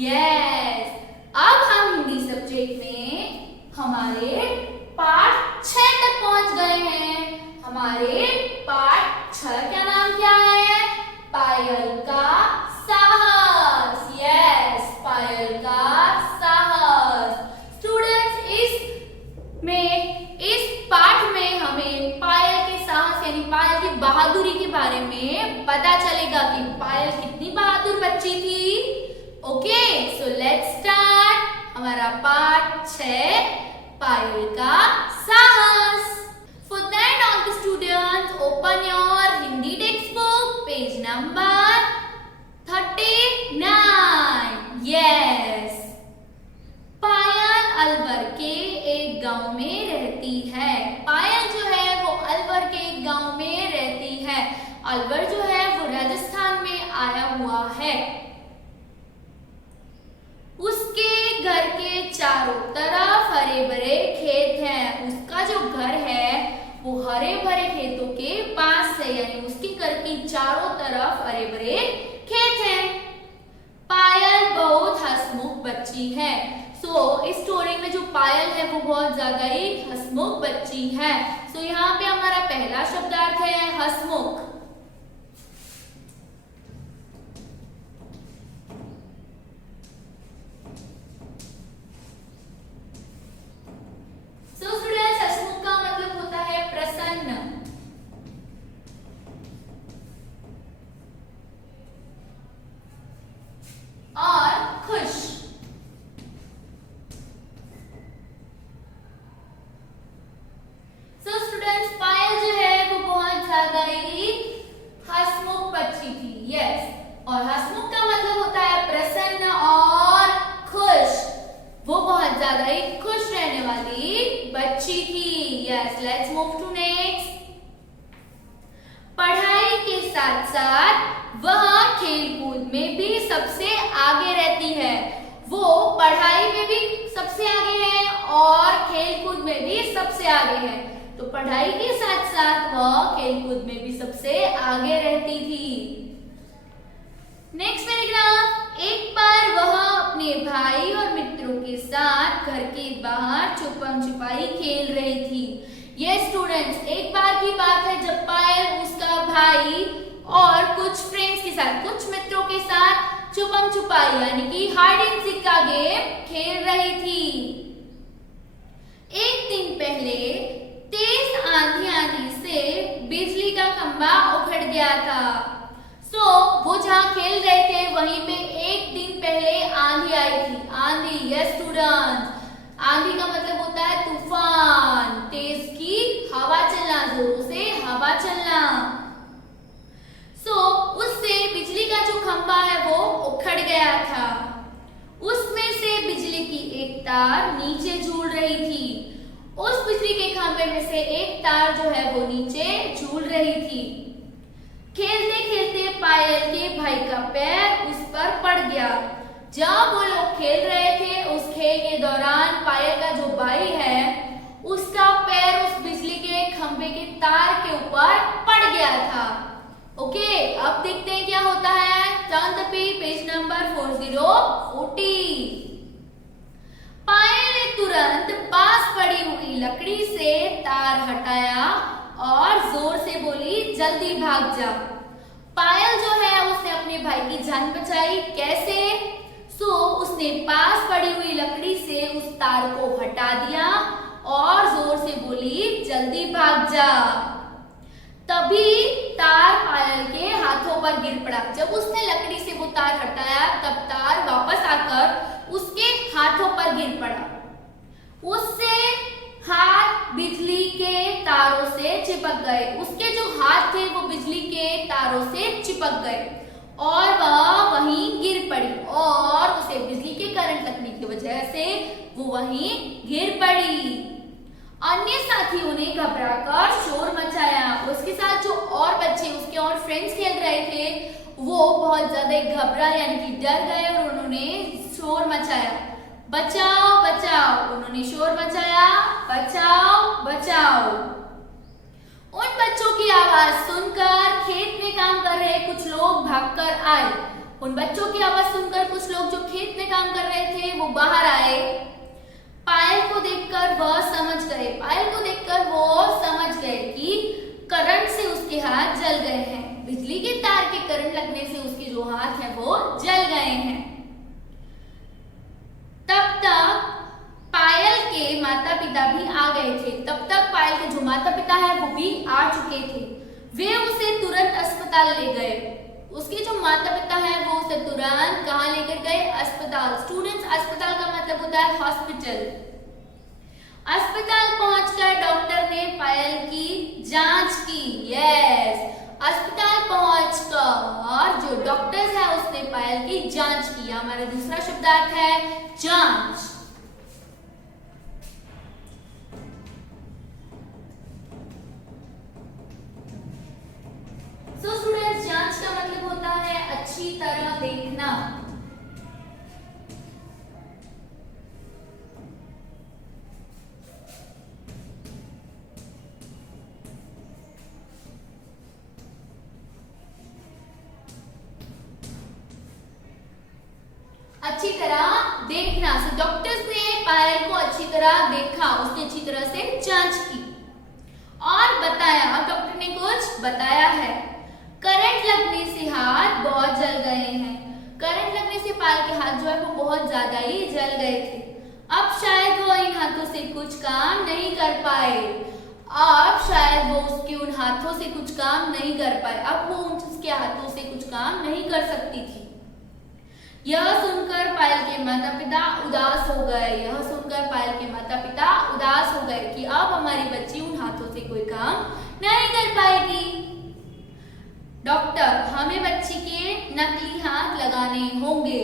Yes, अब हम Hindi subject में हमारे पाठ 6 तक पहुंच गए हैं। हमारे पाठ 6 का नाम क्या है? पायल का साहस। यस, पायल का साहस। स्टूडेंट्स, इस पाठ में हमें पायल के साहस यानी पायल की बहादुरी के बारे में पता चलेगा कि पायल कितनी बहादुर बच्ची थी। ओके, सो लेट्स स्टार्ट हमारा पाठ 6, पायल का साहस। For that, all the students open your Hindi textbook, page number 39. Yes. पायल अलवर के एक गांव में रहती है। पायल जो है वो अलवर के एक गांव में रहती है। अलवर जो है वो राजस्थान में आया हुआ है। उसके घर के चारों तरफ हरे भरे खेत हैं। उसका जो घर है वो हरे भरे खेतों के पास है, यानी उसके घर की चारों तरफ हरे भरे खेत हैं। पायल बहुत हंसमुख बच्ची है। इस स्टोरी में जो पायल है वो बहुत ज्यादा ही हंसमुख बच्ची है। यहाँ पे हमारा पहला शब्दार्थ है हंसमुख। स्टूडेंट्स, हंसमुख का मतलब होता है प्रसन्न। और खुश। स्टूडेंट्स, पायल जो है वो बहुत ज्यादा ही हंसमुख बच्ची थी। यस, और हंसमुख का मतलब होता है प्रसन्न और खुश। वो बहुत ज्यादा ही खुश रहने वाली बच्ची थी। Yes, let's move to next. पढ़ाई के साथ साथ वह खेलकूद में भी सबसे आगे रहती है। वो पढ़ाई में भी सबसे आगे है और खेलकूद में भी सबसे आगे है। तो पढ़ाई के साथ साथ वह खेलकूद में भी सबसे आगे रहती थी। Next paragraph. एक बार वह अपने भाई और मित्रों के साथ घर के बाहर छुपम छुपाई खेल रही थी। ये स्टूडेंट्स, एक बार की बात है जब पायल उसका भाई और कुछ फ्रेंड्स के साथ, कुछ मित्रों के साथ छुपम छुपाई यानी कि हाइड एंड सीक का गेम खेल रही थी। एक दिन पहले तेज आंधी आने से बिजली का खंभा उखड़ गया था। वो जहाँ खेल रहे थे वहीं पे एक दिन पहले आंधी आई थी। आंधी, यस स्टूडेंट्स, आंधी का मतलब होता है तूफान, तेज की हवा चलना, जोरों से हवा चलना। उससे बिजली का जो खंभा है वो उखड़ गया था। उसमें से बिजली की एक तार नीचे झूल रही थी। उस बिजली के खंभे में से एक तार जो है वो नीचे झूल रही थी। खेलते खेलते पायल के भाई का पैर उस पर पड़ गया। जब वो लोग खेल रहे थे उस खेल के दौरान पायल का जो भाई है उसका पैर उस बिजली के खंभे के तार के ऊपर पड़ गया था। ओके, अब देखते हैं क्या होता है। Turn the page number 4040। पायल ने तुरंत पास पड़ी हुई लकड़ी से तार हटाया और जोर से बोली, जल्दी भाग जा। पायल जो है उसने अपने भाई की जान बचाई। कैसे? उसने पास पड़ी हुई लकड़ी से उस तार को हटा दिया और जोर से बोली, जल्दी भाग जा। तभी तार पायल के हाथों पर गिर पड़ा। जब उसने लकड़ी से वो तार हटाया तब तार वापस आकर उसके हाथों पर गिर पड़ा। उससे हाथ बिजली के तारों से चिपक गए। उसके जो हाथ थे वो बिजली के तारों से चिपक गए और वह वहीं गिर पड़ी और उसे बिजली के करंट लगने की वजह से वो वहीं गिर पड़ी। अन्य साथियों ने घबराकर शोर मचाया। उसके साथ जो और बच्चे, उसके और फ्रेंड्स खेल रहे थे वो बहुत ज्यादा घबराए यानी कि डर गए और उन्होंने शोर मचाया, बचाओ बचाओ। उन्होंने शोर मचाया, बचाओ बचाओ। उन बच्चों की आवाज सुनकर खेत में काम कर रहे कुछ लोग भागकर आए। उन बच्चों की आवाज सुनकर कुछ लोग जो खेत में काम कर रहे थे वो बाहर आए। पायल को देखकर वह समझ गए कि करंट से उसके हाथ जल गए हैं। बिजली के तार के करंट लगने से उसके जो हाथ हैं वो जल गए हैं। तब तक पायल के माता पिता भी आ गए थे। तब तक पायल के जो माता पिता है वो भी आ चुके थे। वे उसे तुरंत अस्पताल ले गए। उसके जो माता पिता है वो उसे तुरंत कहाँ लेकर गए? अस्पताल। स्टूडेंट्स, अस्पताल का मतलब होता है हॉस्पिटल। अस्पताल पहुंचकर डॉक्टर ने पायल की जांच की। यस, अस्पताल पहुंचकर जो डॉक्टर्स है उसने पायल की जांच की। हमारा दूसरा शब्दार्थ है जांच। सो स्टूडेंट्स, जांच का मतलब होता है अच्छी तरह देखना। अच्छी तरह देखना। सो डॉक्टर्स ने पायल को अच्छी तरह देखा, उसने अच्छी तरह से जांच की और बताया। अब डॉक्टर ने कुछ बताया है। करंट लगने से हाथ बहुत जल गए हैं। करंट लगने से पायल के हाथ जो है वो बहुत ज्यादा ही जल गए थे। अब शायद वो इन हाथों से कुछ काम नहीं कर पाए। अब शायद वो उसके उन हाथों से कुछ काम नहीं कर पाए। अब वो उसके हाथों से कुछ काम नहीं कर सकती थी। यह सुनकर पायल के माता पिता उदास हो गए। कि अब हमारी बच्ची उन हाथों से कोई काम नहीं कर पाएगी। डॉक्टर, हमें बच्ची के नकली हाथ लगाने होंगे।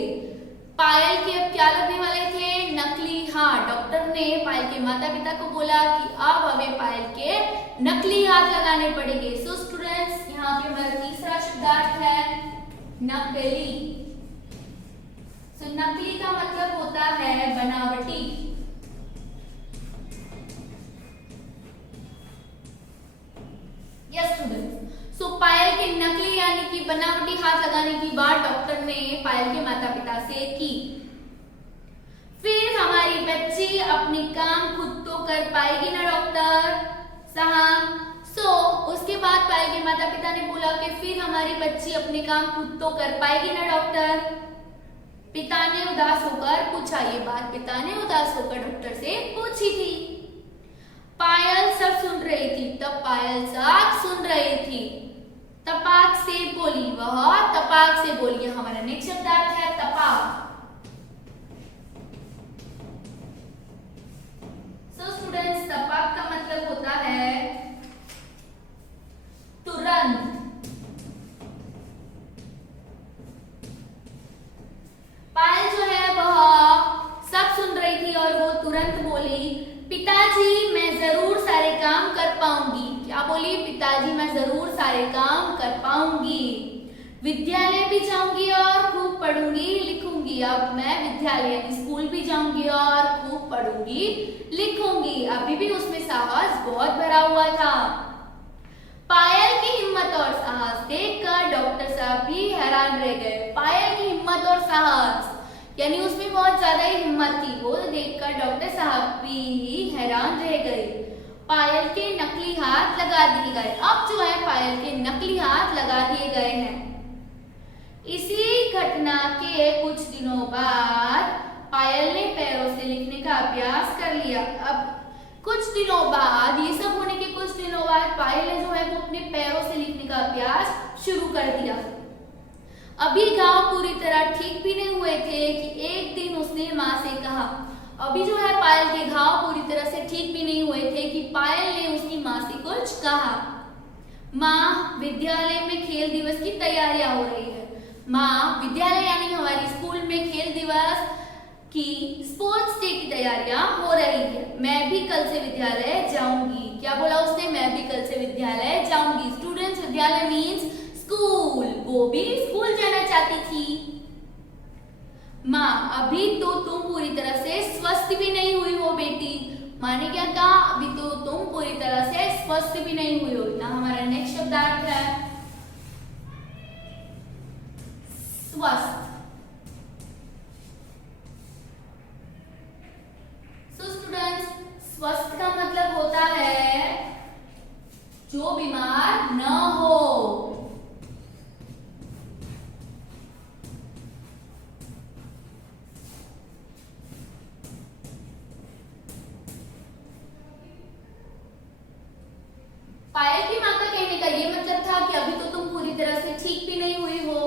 पायल के अब क्या लगने वाले थे? नकली हाथ। डॉक्टर ने पायल के माता पिता को बोला कि अब हमें पायल के नकली हाथ लगाने पड़ेंगे। सो स्टूडेंट्स, यहाँ पे हमारा तीसरा शब्दार्थ है नकली। सो नकली का मतलब होता है बनावटी। यस स्टूडेंट्स, सो पायल के नकली यानी कि बनावटी हाथ लगाने की बात डॉक्टर ने पायल के माता पिता से की। फिर हमारी बच्ची अपने काम खुद तो कर पाएगी ना डॉक्टर साहब? उसके बाद पायल के माता पिता ने बोला कि फिर हमारी बच्ची अपने काम खुद तो कर पाएगी ना डॉक्टर? पिता ने उदास होकर पूछा। ये बात पिता ने उदास होकर डॉक्टर से पूछी थी। पायल सब सुन रही थी। तपाक से बोली। हमारा नेक्स्ट शब्दार्थ है तपाक। सो स्टूडेंट्स, तपाक का मतलब होता है तुरंत। पायल जो है वह सब सुन रही थी और वो तुरंत बोली, पिताजी मैं जरूर सारे काम कर पाऊंगी। क्या बोली? पिताजी मैं जरूर सारे काम कर पाऊंगी। विद्यालय भी जाऊंगी और खूब पढ़ूंगी लिखूंगी। अब मैं विद्यालय स्कूल भी जाऊंगी और खूब पढ़ूंगी लिखूंगी। अभी भी उसमें साहस बहुत भरा हुआ था। पायल की हिम्मत और साहस देखकर डॉक्टर साहब भी हैरान रह गए। पायल की हिम्मत और साहस यानी उसमें बहुत ज्यादा ही हिम्मत थी, वो देखकर डॉक्टर साहब भी हैरान रह गए। पायल के नकली हाथ लगा दिए गए। अब जो है पायल के नकली हाथ लगा दिए गए हैं। इसी घटना के कुछ दिनों बाद पायल ने पैरों से लिखने का अभ्यास कर लिया। अब कुछ दिनों बाद, ये सब होने के कुछ दिनों बाद पायल ने जो है वो अपने पैरों से लिखने का अभ्यास शुरू कर दिया। अभी घाव पूरी तरह ठीक भी नहीं हुए थे कि एक दिन उसने माँ से कहा। अभी जो है पायल के घाव पूरी तरह से ठीक भी नहीं हुए थे कि पायल ने उसकी माँ से कुछ कहा। माँ, विद्यालय में खेल दिवस की तैयारियां हो रही है। माँ, विद्यालय यानी हमारी स्कूल में खेल दिवस की स्पोर्ट्स डे की तैयारियां हो रही है। मैं भी कल से विद्यालय जाऊंगी। क्या बोला उसने? मैं भी कल से विद्यालय जाऊंगी। स्टूडेंट्स, विद्यालय मीन्स स्कूल। वो भी स्कूल जाना चाहती थी। माँ, अभी तो तुम पूरी तरह से स्वस्थ भी नहीं हुई हो बेटी। माँ ने क्या कहा? अभी तो तुम पूरी तरह से स्वस्थ भी नहीं हुई हो। ना हमारा नेक्स्ट शब्दार्थ है स्वस्थ। सो स्टूडेंट्स, स्वस्थ का मतलब होता है जो बीमार न हो। पायल की मां का कहने का ये मतलब था कि अभी तो तुम पूरी तरह से ठीक भी नहीं हुई हो।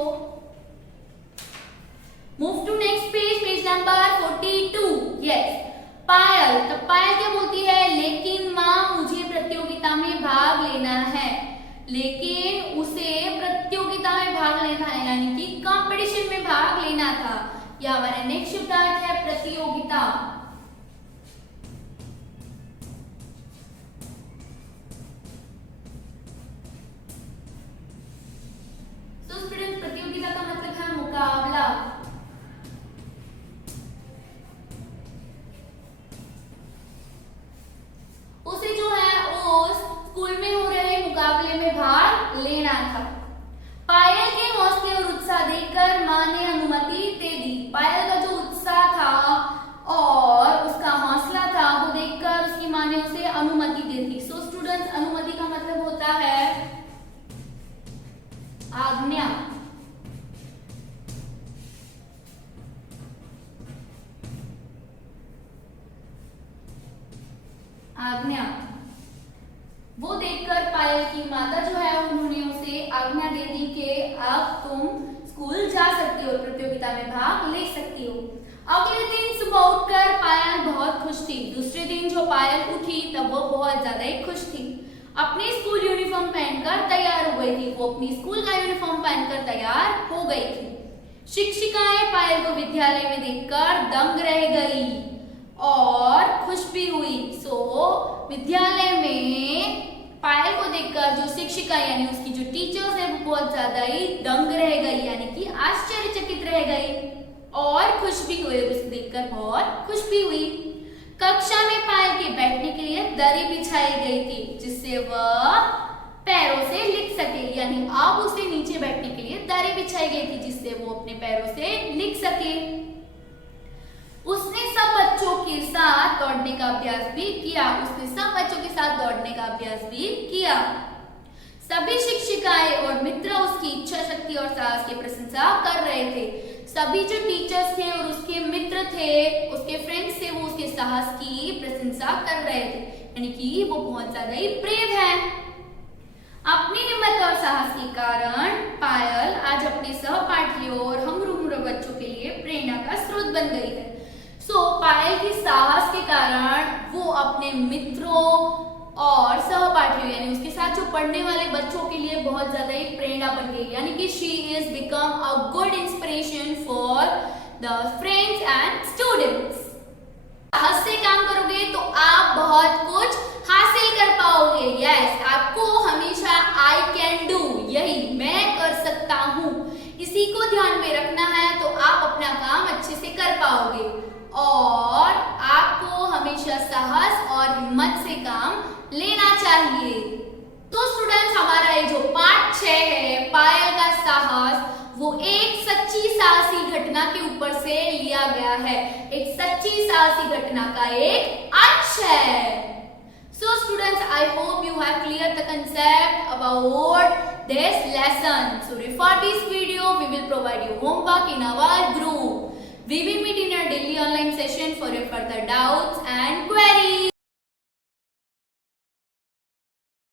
Move to next page, page number 42। Yes, Payal, तो पायल क्या बोलती है, लेकिन मां मुझे प्रतियोगिता में भाग लेना है। लेकिन उसे प्रतियोगिता में भाग लेना है यानी कि कंपटीशन में भाग लेना था। यह हमारा नेक्स्ट शब्द है प्रतियोगिता। प्रतियोगिता का मतलब है मुकाबला। उसे जो है उस स्कूल में हो रहे मुकाबले में भाग लेना था। पायल के हौसले और उत्साह देखकर मां ने अनुमति दे दी। पायल का जो उत्साह था और उसका हौसला था वो देखकर उसकी मां ने उसे अनुमति दे दी। सो स्टूडेंट्स, अनुमति का मतलब होता है आज्ञा। आज्ञा, वो देखकर पायल की माता जो है उन्होंने उसे आज्ञा दे दी कि अब तुम स्कूल जा सकती हो, प्रतियोगिता में भाग ले सकती हो। अगले दिन सुबह उठकर पायल बहुत खुश थी। दूसरे दिन जो पायल उठी तब वो बहुत ज्यादा ही खुश थी। अपनी स्कूल यूनिफॉर्म पहनकर तैयार हो गई थी। वो अपनी स्कूल का यूनिफॉर्म पहनकर तैयार हो गई थी। शिक्षिकाएं पायल को विद्यालय में देखकर दंग रह गई और खुश भी हुई। सो विद्यालय में पायल को देखकर जो शिक्षिका यानी उसकी जो टीचर्स है वो बहुत ज्यादा ही दंग रह गई यानी कि आश्चर्यचकित रह गई और खुश भी हुई। उसे देखकर बहुत खुश भी हुई। कक्षा में पायल के बैठने के लिए दरी बिछाई गई थी जिससे वह पैरों से लिख सके, यानी अब उसे नीचे बैठने के लिए दरी बिछाई गई थी जिससे वो अपने पैरों से लिख सके। उसने सब बच्चों के साथ दौड़ने का अभ्यास भी किया। सभी शिक्षिकाएं और मित्र उसकी इच्छा शक्ति और साहस की प्रशंसा कर रहे थे। सभी जो टीचर्स थे और उसके मित्र थे, उसके फ्रेंड्स थे, वो उसके साहस की प्रशंसा कर रहे थे, यानी कि वो बहुत ज्यादा ही ब्रेव है। अपनी हिम्मत और साहस के कारण पायल आज अपने सहपाठियों और हमउम्र बच्चों के लिए प्रेरणा का स्रोत बन गई है। पायल की साहस के कारण वो अपने मित्रों और सहपाठियों यानी उसके साथ जो पढ़ने वाले बच्चों के लिए बहुत ज्यादा ही प्रेरणा बन गई, यानी कि she is become a good inspiration for the friends and students. साहस से काम करोगे तो आप बहुत कुछ हासिल कर पाओगे। यस, आपको हमेशा आई कैन डू, यही मैं कर सकता हूँ, इसी को ध्यान में रखना है तो आप अपना काम अच्छे से कर पाओगे और आपको हमेशा साहस और हिम्मत से काम लेना चाहिए। तो स्टूडेंट्स, हमारा ये जो पार्ट 6 है पायल का साहस, वो एक सच्ची साहसी घटना के ऊपर से लिया गया है। एक सच्ची साहसी घटना का एक अंश है। So students, I hope you have cleared the concept about this lesson. So refer this video, we will provide you homework in our group. We will meet in a daily online session for your further doubts